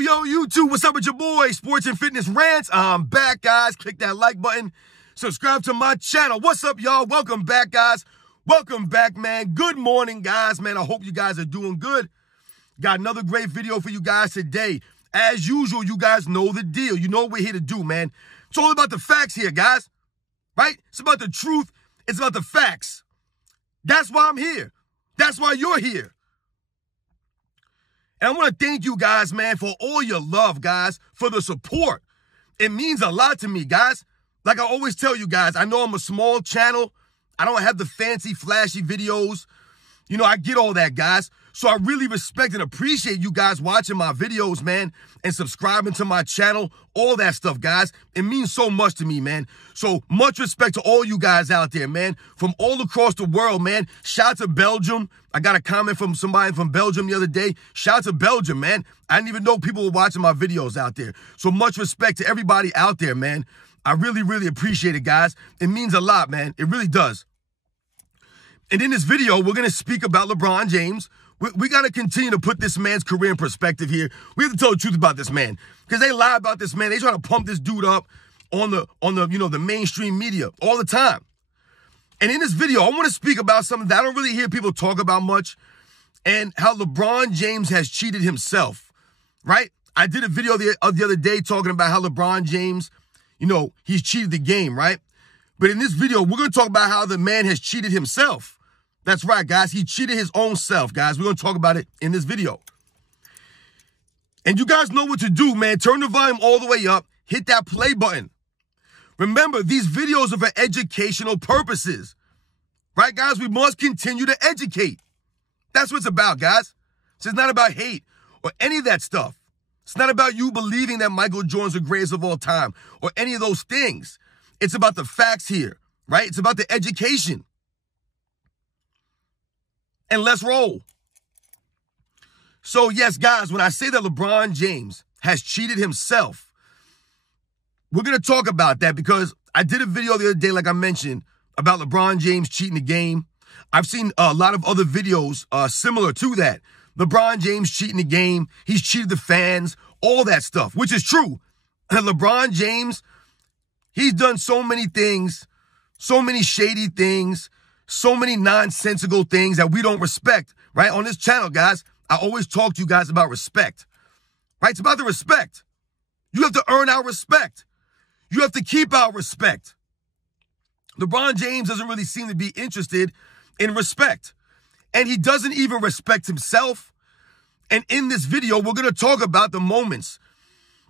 Yo, YouTube, what's up with your boy, Sports and Fitness Rants? I'm back, guys. Click that like button. Subscribe to my channel. What's up, y'all? Welcome back, guys. Welcome back, man. Good morning, guys, man. I hope you guys are doing good. Got another great video for you guys today. As usual, you guys know the deal. You know what we're here to do, man. It's all about the facts here, guys. Right? It's about the truth. It's about the facts. That's why I'm here. That's why you're here. And I want to thank you guys, man, for all your love, guys, for the support. It means a lot to me, guys. Like I always tell you guys, I know I'm a small channel. I don't have the fancy, flashy videos. You know, I get all that, guys. So I really respect and appreciate you guys watching my videos, man, and subscribing to my channel, all that stuff, guys. It means so much to me, man. So much respect to all you guys out there, man, from all across the world, man. Shout out to Belgium. I got a comment from somebody from Belgium the other day. Shout out to Belgium, man. I didn't even know people were watching my videos out there. So much respect to everybody out there, man. I really, really appreciate it, guys. It means a lot, man. It really does. And in this video, we're going to speak about LeBron James. We got to continue to put this man's career in perspective here. We have to tell the truth about this man, because they lie about this man. They try to pump this dude up on the mainstream media all the time. And in this video, I want to speak about something that I don't really hear people talk about much, and how LeBron James has cheated himself, right? I did a video the other day talking about how LeBron James, he's cheated the game, right? But in this video, we're going to talk about how the man has cheated himself. That's right, guys. He cheated his own self, guys. We're going to talk about it in this video. And you guys know what to do, man. Turn the volume all the way up. Hit that play button. Remember, these videos are for educational purposes. Right, guys? We must continue to educate. That's what it's about, guys. So it's not about hate or any of that stuff. It's not about you believing that Michael Jordan's the greatest of all time or any of those things. It's about the facts here, right? It's about the education. And let's roll. So, yes, guys, when I say that LeBron James has cheated himself, we're going to talk about that because I did a video the other day, like I mentioned, about LeBron James cheating the game. I've seen a lot of other videos similar to that. LeBron James cheating the game. He's cheated the fans, all that stuff, which is true. And LeBron James, he's done so many things, so many shady things, so many nonsensical things that we don't respect, right? On this channel, guys, I always talk to you guys about respect, right? It's about the respect. You have to earn our respect. You have to keep our respect. LeBron James doesn't really seem to be interested in respect, and he doesn't even respect himself. And in this video, we're going to talk about the moments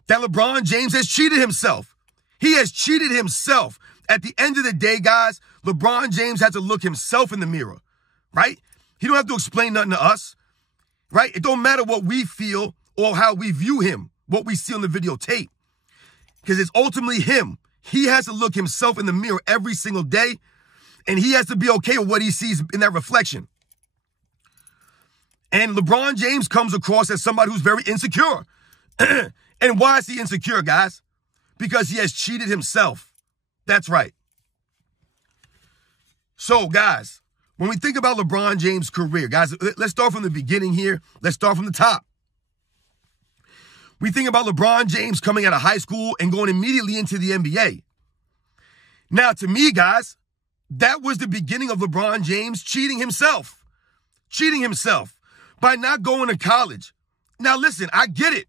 that LeBron James has cheated himself. He has cheated himself. At the end of the day, guys, LeBron James had to look himself in the mirror, right? He don't have to explain nothing to us, right? It don't matter what we feel or how we view him, what we see on the videotape, because it's ultimately him. He has to look himself in the mirror every single day, and he has to be okay with what he sees in that reflection. And LeBron James comes across as somebody who's very insecure. And why is he insecure, guys? Because he has cheated himself. That's right. So, guys, when we think about LeBron James' career, guys, let's start from the beginning here. Let's start from the top. We think about LeBron James coming out of high school and going immediately into the NBA. Now, to me, guys, that was the beginning of LeBron James cheating himself. Cheating himself by not going to college. Now, listen, I get it.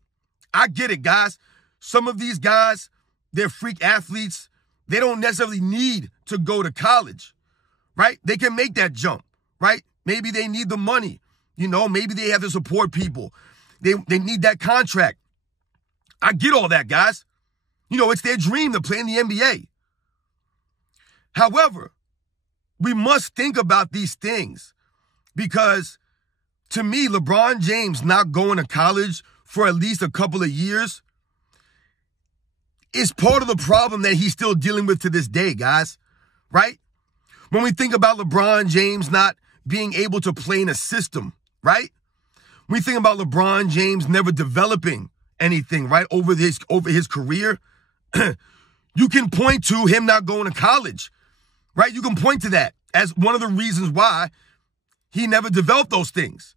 I get it, guys. Some of these guys, they're freak athletes. They don't necessarily need to go to college, right? They can make that jump, right? Maybe they need the money. Maybe they have to support people. They need that contract. I get all that, guys. It's their dream to play in the NBA. However, we must think about these things because, to me, LeBron James not going to college for at least a couple of years is part of the problem that he's still dealing with to this day, guys, right? When we think about LeBron James not being able to play in a system, right? We think about LeBron James never developing anything, right, over his career. You can point to him not going to college, right? You can point to that as one of the reasons why he never developed those things,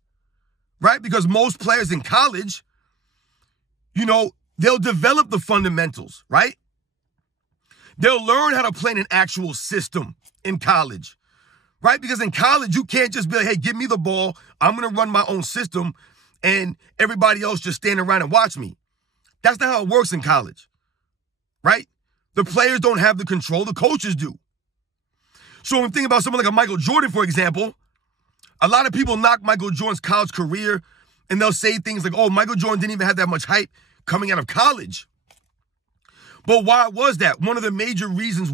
right? Because most players in college, they'll develop the fundamentals, right? They'll learn how to play in an actual system in college, right? Because in college, you can't just be like, hey, give me the ball. I'm going to run my own system and everybody else just stand around and watch me. That's not how it works in college, right? The players don't have the control. The coaches do. So when we think about someone like a Michael Jordan, for example, a lot of people knock Michael Jordan's college career and they'll say things like, oh, Michael Jordan didn't even have that much hype coming out of college. But why was that? One of the major reasons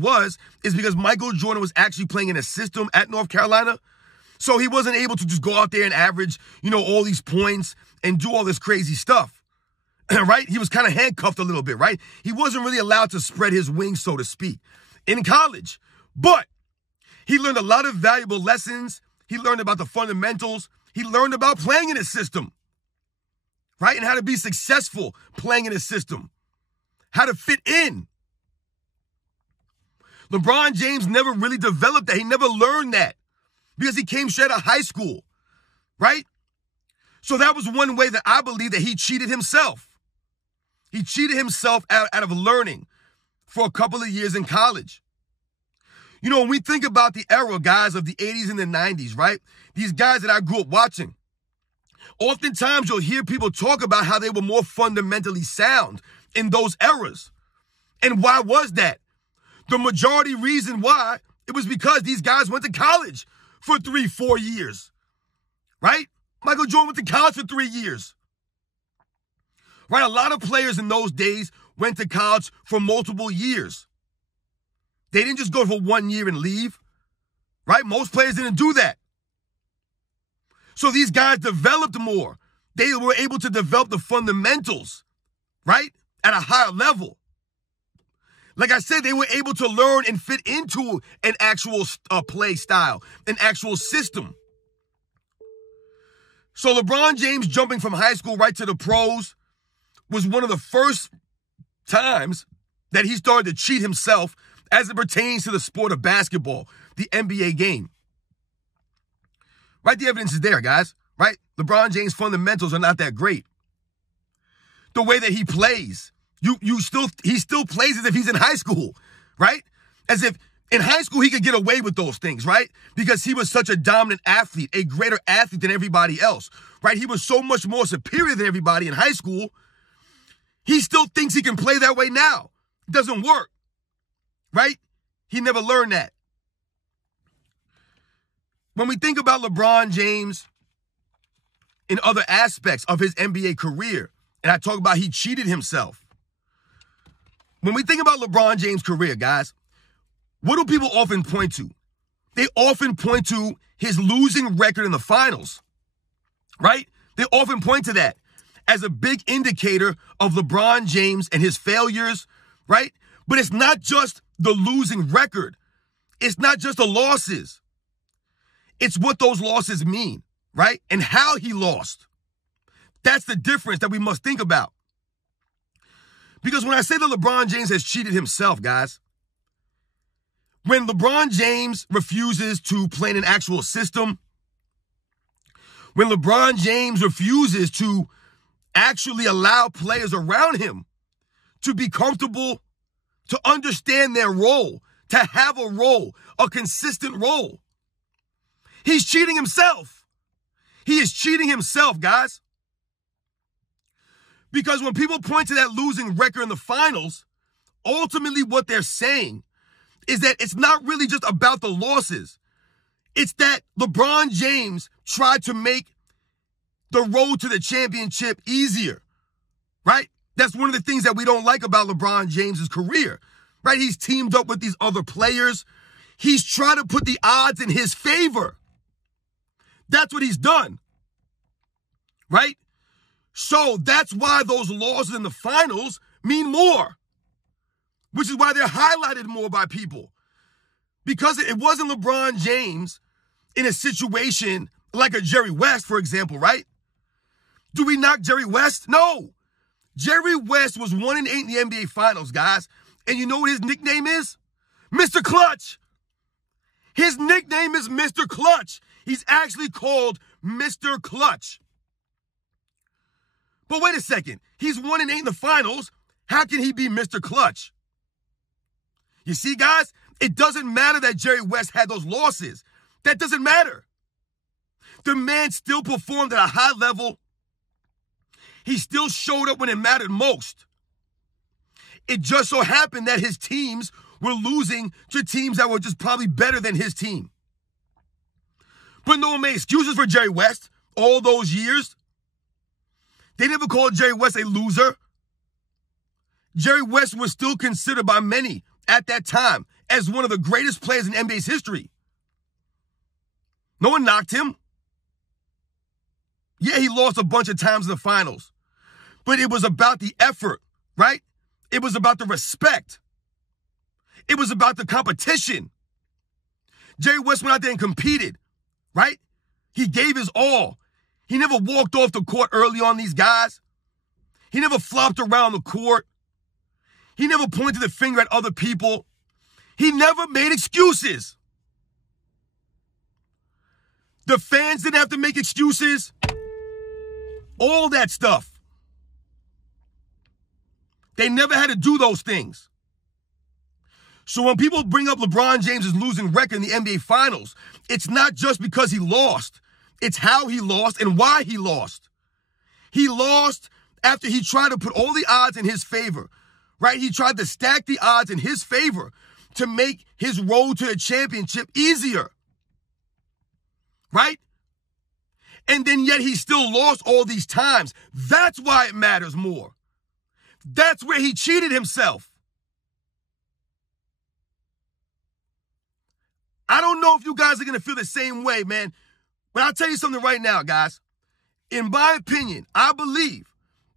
is because Michael Jordan was actually playing in a system at North Carolina. So he wasn't able to just go out there and average, all these points and do all this crazy stuff, right? He was kind of handcuffed a little bit, right? He wasn't really allowed to spread his wings, so to speak, in college. But he learned a lot of valuable lessons. He learned about the fundamentals. He learned about playing in a system, right? And how to be successful playing in a system, how to fit in. LeBron James never really developed that. He never learned that because he came straight out of high school, right? So that was one way that I believe that he cheated himself. He cheated himself out of learning for a couple of years in college. When we think about the era, guys, of the 80s and the 90s, right? These guys that I grew up watching, oftentimes you'll hear people talk about how they were more fundamentally sound in those eras. And why was that? The majority reason why, it was because these guys went to college for 3-4 years, right? Michael Jordan went to college for 3 years, right? A lot of players in those days went to college for multiple years. They didn't just go for 1 year and leave, right? Most players didn't do that. So these guys developed more. They were able to develop the fundamentals, right? At a higher level. Like I said, they were able to learn and fit into an actual play style, an actual system. So LeBron James jumping from high school right to the pros was one of the first times that he started to cheat himself as it pertains to the sport of basketball, the NBA game. Right? The evidence is there, guys, right? LeBron James' fundamentals are not that great. The way that he plays, he still plays as if he's in high school, right? As if in high school he could get away with those things, right? Because he was such a dominant athlete, a greater athlete than everybody else, right? He was so much more superior than everybody in high school. He still thinks he can play that way now. It doesn't work, right? He never learned that. When we think about LeBron James in other aspects of his NBA career, and I talk about he cheated himself. When we think about LeBron James' career, guys, what do people often point to? They often point to his losing record in the finals, right? They often point to that as a big indicator of LeBron James and his failures, right? But it's not just the losing record. It's not just the losses. It's what those losses mean, right? And how he lost. That's the difference that we must think about. Because when I say that LeBron James has cheated himself, guys, when LeBron James refuses to play in an actual system, when LeBron James refuses to actually allow players around him to be comfortable, to understand their role, to have a role, a consistent role, he's cheating himself. He is cheating himself, guys. Because when people point to that losing record in the finals, ultimately what they're saying is that it's not really just about the losses. It's that LeBron James tried to make the road to the championship easier, right? That's one of the things that we don't like about LeBron James's career, right? He's teamed up with these other players. He's trying to put the odds in his favor. That's what he's done, right? So that's why those losses in the finals mean more, which is why they're highlighted more by people. Because it wasn't LeBron James in a situation like a Jerry West, for example, right? Do we knock Jerry West? No. Jerry West was 1-8 in the NBA Finals, guys. And you know what his nickname is? Mr. Clutch. His nickname is Mr. Clutch. He's actually called Mr. Clutch. But wait a second. He's 1-8 in the finals. How can he be Mr. Clutch? You see, guys, it doesn't matter that Jerry West had those losses. That doesn't matter. The man still performed at a high level. He still showed up when it mattered most. It just so happened that his teams were losing to teams that were just probably better than his team. But no one made excuses for Jerry West all those years. They never called Jerry West a loser. Jerry West was still considered by many at that time as one of the greatest players in NBA's history. No one knocked him. Yeah, he lost a bunch of times in the finals. But it was about the effort, right? It was about the respect. It was about the competition. Jerry West went out there and competed, right? He gave his all. He never walked off the court early on these guys. He never flopped around the court. He never pointed the finger at other people. He never made excuses. The fans didn't have to make excuses. All that stuff. They never had to do those things. So when people bring up LeBron James' losing record in the NBA Finals, it's not just because he lost. It's how he lost and why he lost. He lost after he tried to put all the odds in his favor, right? He tried to stack the odds in his favor to make his road to the championship easier, right? And then yet he still lost all these times. That's why it matters more. That's where he cheated himself. I don't know if you guys are going to feel the same way, man. But I'll tell you something right now, guys. In my opinion, I believe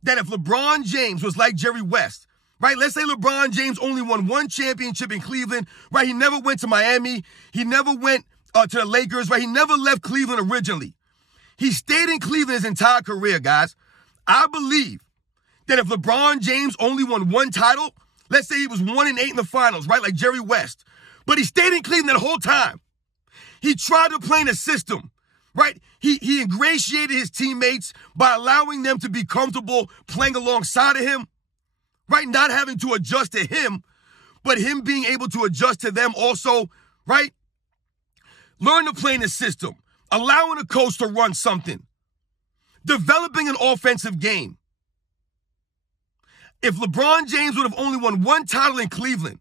that if LeBron James was like Jerry West, right? Let's say LeBron James only won one championship in Cleveland, right? He never went to Miami. He never went to the Lakers, right? He never left Cleveland originally. He stayed in Cleveland his entire career, guys. I believe that if LeBron James only won one title, let's say he was 1-8 in the finals, right? Like Jerry West. But he stayed in Cleveland the whole time. He tried to play in a system, right? He ingratiated his teammates by allowing them to be comfortable playing alongside of him, right? Not having to adjust to him, but him being able to adjust to them also, right? Learn to play in a system, allowing a coach to run something, developing an offensive game. If LeBron James would have only won one title in Cleveland,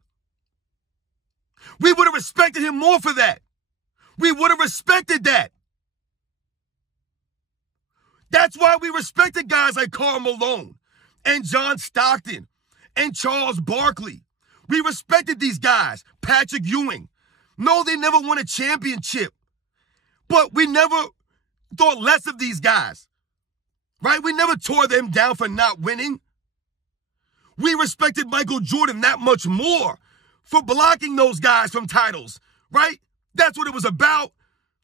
we would have respected him more for that. We would have respected that. That's why we respected guys like Karl Malone and John Stockton and Charles Barkley. We respected these guys, Patrick Ewing. No, they never won a championship, but we never thought less of these guys, right? We never tore them down for not winning. We respected Michael Jordan that much more for blocking those guys from titles, right? That's what it was about.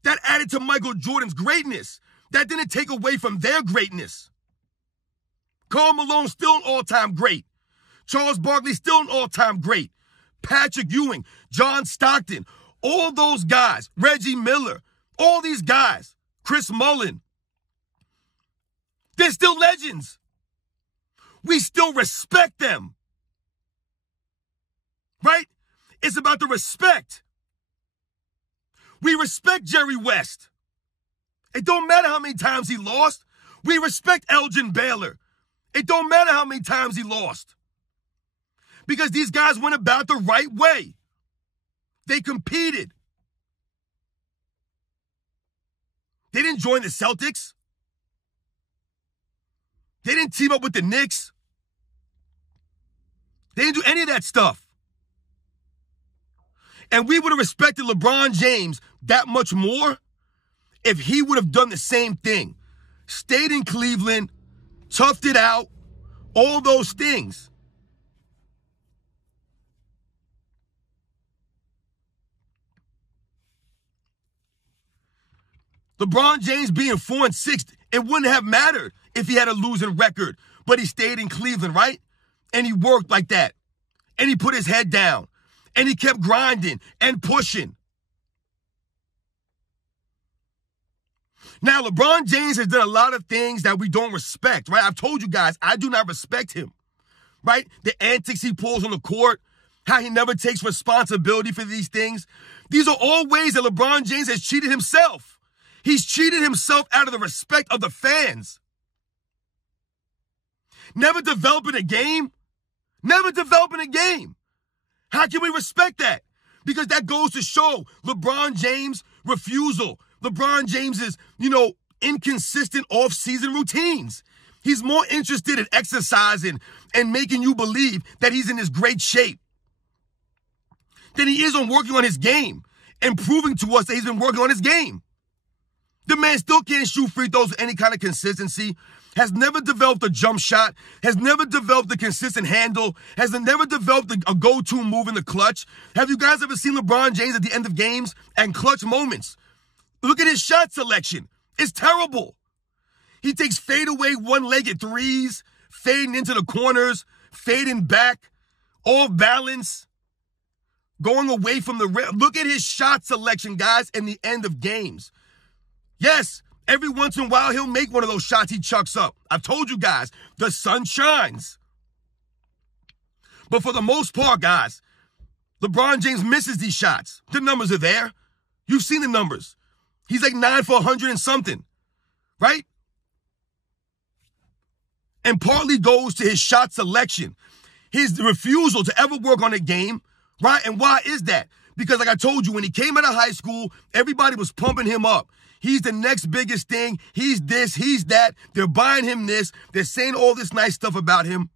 That added to Michael Jordan's greatness. That didn't take away from their greatness. Karl Malone still an all-time great. Charles Barkley still an all-time great. Patrick Ewing, John Stockton, all those guys, Reggie Miller, all these guys, Chris Mullin. They're still legends. We still respect them. Right? It's about the respect. We respect Jerry West. It don't matter how many times he lost. We respect Elgin Baylor. It don't matter how many times he lost. Because these guys went about the right way. They competed. They didn't join the Celtics. They didn't team up with the Knicks. They didn't do any of that stuff. And we would have respected LeBron James that much more if he would have done the same thing. Stayed in Cleveland, toughed it out, all those things. LeBron James being 4-6, it wouldn't have mattered if he had a losing record, but he stayed in Cleveland, right? And he worked like that. And he put his head down. And he kept grinding and pushing. Now, LeBron James has done a lot of things that we don't respect, right? I've told you guys, I do not respect him, right? The antics he pulls on the court, how he never takes responsibility for these things. These are all ways that LeBron James has cheated himself. He's cheated himself out of the respect of the fans. Never developing a game. Never developing a game. How can we respect that? Because that goes to show LeBron James' refusal. LeBron James's, inconsistent off-season routines. He's more interested in exercising and making you believe that he's in this great shape than he is on working on his game and proving to us that he's been working on his game. The man still can't shoot free throws with any kind of consistency, has never developed a jump shot, has never developed a consistent handle, has never developed a go-to move in the clutch. Have you guys ever seen LeBron James at the end of games and clutch moments? Look at his shot selection. It's terrible. He takes fadeaway one-legged threes, fading into the corners, fading back, off balance, going away from the rim. Look at his shot selection, guys, in the end of games. Yes, every once in a while, he'll make one of those shots he chucks up. I've told you guys, the sun shines. But for the most part, guys, LeBron James misses these shots. The numbers are there. You've seen the numbers. He's like 9 for 100 and something, right? And partly goes to his shot selection, his refusal to ever work on a game, right? And why is that? Because like I told you, when he came out of high school, everybody was pumping him up. He's the next biggest thing. He's this, he's that. They're buying him this. They're saying all this nice stuff about him.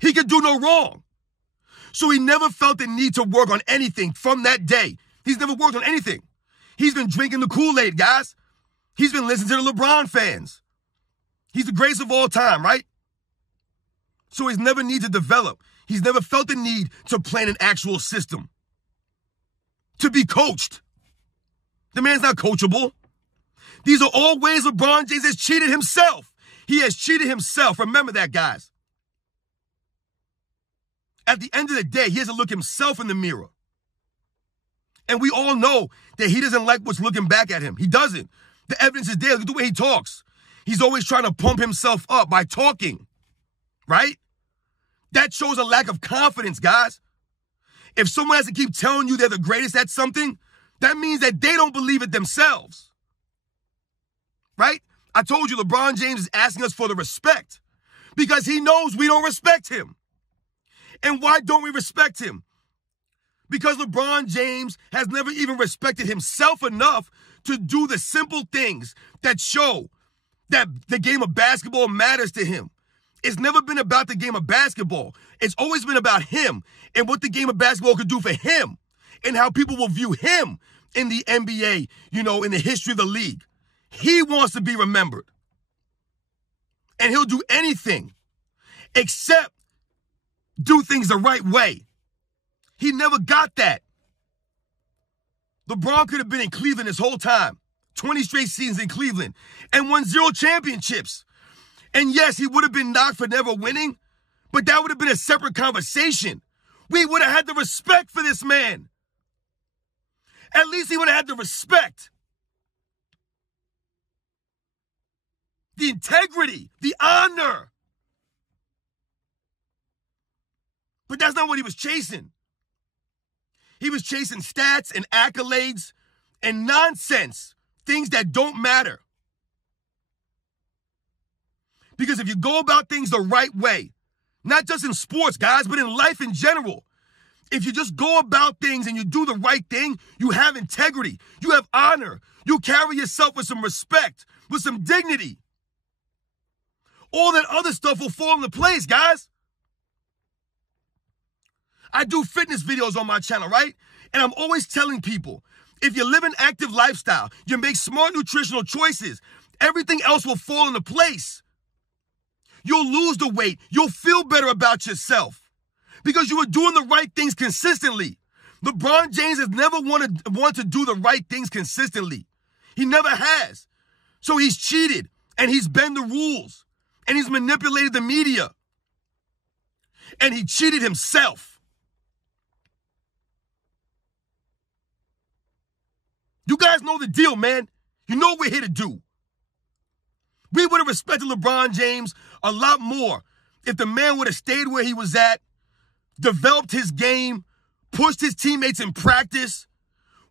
He could do no wrong. So he never felt the need to work on anything from that day. He's never worked on anything. He's been drinking the Kool-Aid, guys. He's been listening to the LeBron fans. He's the greatest of all time, right? So he's never needed to develop. He's never felt the need to plan an actual system, to be coached. The man's not coachable. These are all ways LeBron James has cheated himself. He has cheated himself. Remember that, guys. At the end of the day, he has to look himself in the mirror. And we all know that he doesn't like what's looking back at him. He doesn't. The evidence is there. Look at the way he talks. He's always trying to pump himself up by talking, right? That shows a lack of confidence, guys. If someone has to keep telling you they're the greatest at something, that means that they don't believe it themselves, right? I told you LeBron James is asking us for the respect because he knows we don't respect him. And why don't we respect him? Because LeBron James has never even respected himself enough to do the simple things that show that the game of basketball matters to him. It's never been about the game of basketball. It's always been about him and what the game of basketball could do for him and how people will view him in the NBA, in the history of the league. He wants to be remembered. And he'll do anything except do things the right way. He never got that. LeBron could have been in Cleveland this whole time, 20 straight seasons in Cleveland, and won 0 championships. And yes, he would have been knocked for never winning, but that would have been a separate conversation. We would have had the respect for this man. At least he would have had the respect, the integrity, the honor. But that's not what he was chasing. He was chasing stats and accolades and nonsense, things that don't matter. Because if you go about things the right way, not just in sports, guys, but in life in general, if you just go about things and you do the right thing, you have integrity, you have honor, you carry yourself with some respect, with some dignity. All that other stuff will fall into place, guys. I do fitness videos on my channel, right? And I'm always telling people, if you live an active lifestyle, you make smart nutritional choices, everything else will fall into place. You'll lose the weight. You'll feel better about yourself because you were doing the right things consistently. LeBron James has never wanted to do the right things consistently. He never has. So he's cheated and he's bent the rules and he's manipulated the media and he cheated himself. You guys know the deal, man. You know what we're here to do. We would have respected LeBron James a lot more if the man would have stayed where he was at, developed his game, pushed his teammates in practice,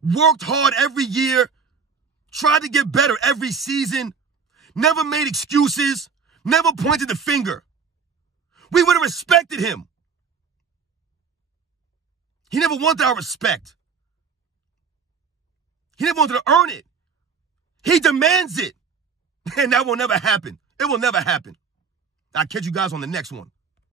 worked hard every year, tried to get better every season, never made excuses, never pointed the finger. We would have respected him. He never wanted our respect. He never wanted to earn it. He demands it. And that will never happen. It will never happen. I'll catch you guys on the next one.